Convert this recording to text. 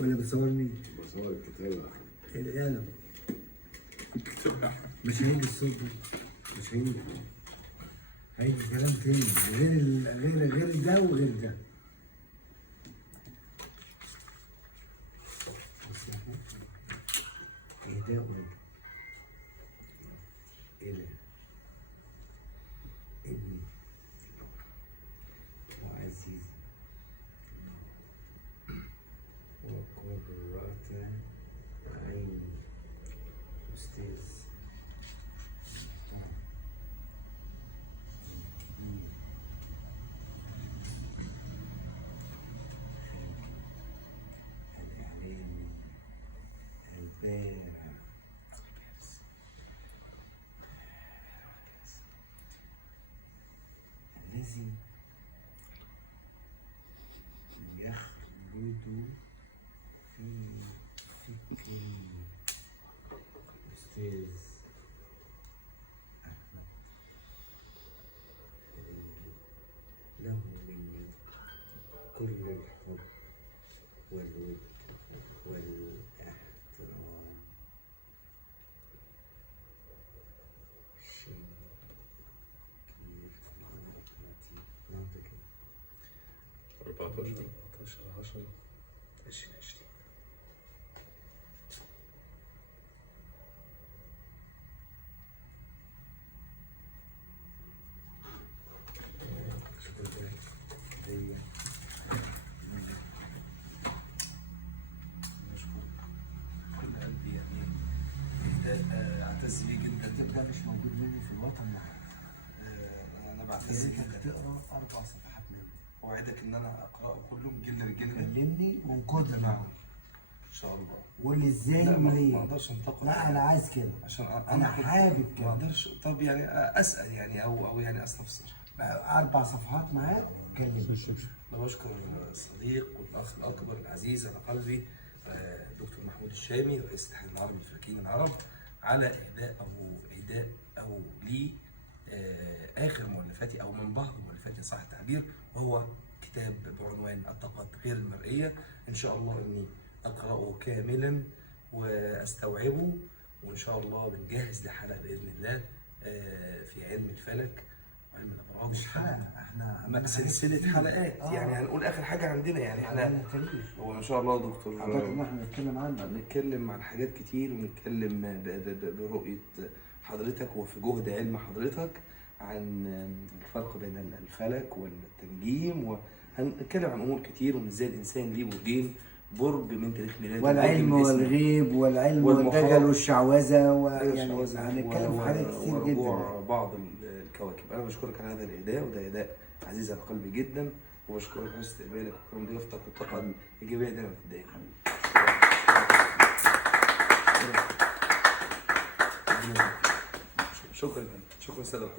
ولا بتصورني؟ بصور الكتابة. القلم مش هيجي الصوت ده، مش هيجي. هيجي كلام تاني غير ده وغير ده. اهداء إلى ابني وعزيزي وقرة عيني أستاذ الإعلامي البارع الذي يخلد في فكري أستاذ أحمد له مني كل الحب والود والاحترام. شيء كبير في حياتي. نعطيك 14/10/2020. شكرا ليا. بشكرك كل قلبي يعني. إهداء أعتز بيه جدا. الكتاب ده مش موجود مني في الوطن العربي. أنا بعتز انت جدا. تقرا 4 صفحات منه. أوعدك إن أنا أقرأه كله من جلد لجلد كلمني ونقود نعم. معه. إن شاء الله. قول لي ازاي لا ما وليه. أقدرش أنتقد. لا انا عايز كده عشان انا كنت- حابب ما كده. أقدرش. طب يعني أسأل يعني أو يعني أستفسر. 4 صفحات معاك كلمني. أنا بشكر الصديق والأخ الأكبر العزيز على قلبي دكتور محمود الشامي رئيس الاتحاد العربي للفلاحين العرب على إهداء أو لي آخر مؤلفاتي أو من بعض مؤلفاتي صح التعبير، وهو كتاب بعنوان الطاقات غير المرئية. إن شاء الله إني أقرأه كاملا وأستوعبه، وإن شاء الله بنجهز لحلقة بإذن الله في علم الفلك وعلم الأبراج. مش حلقه، احنا عملنا سلسلة حاجات كتير. حلقات يعني هنقول آخر حاجة عندنا يعني عملنا احنا تاريخ. هو إن شاء الله دكتور اعتقد ان احنا نتكلم عنه. نتكلم عن حاجات كتير ونتكلم برؤية حضرتك وفي جهد علم حضرتك عن الفرق بين الفلك والتنجيم، وهنتكلم عن أمور كتير وإن إزاي الإنسان ليه برجين، برج من تاريخ ميلاده والعلم برج من اسمه. والغيب والعلم والمخاطر. والدجل والشعوذه ويعني الشعوذة هنتكلم في حاجات كتير جدا. ورجوع بعض الكواكب. أنا بشكرك على هذا الإهداء، وده إهداء عزيز على قلبي جدا، وبشكرك على استقبالك وكرم ضيافتك والطاقة الإيجابية دايما بتضايق. شكرا سيدي.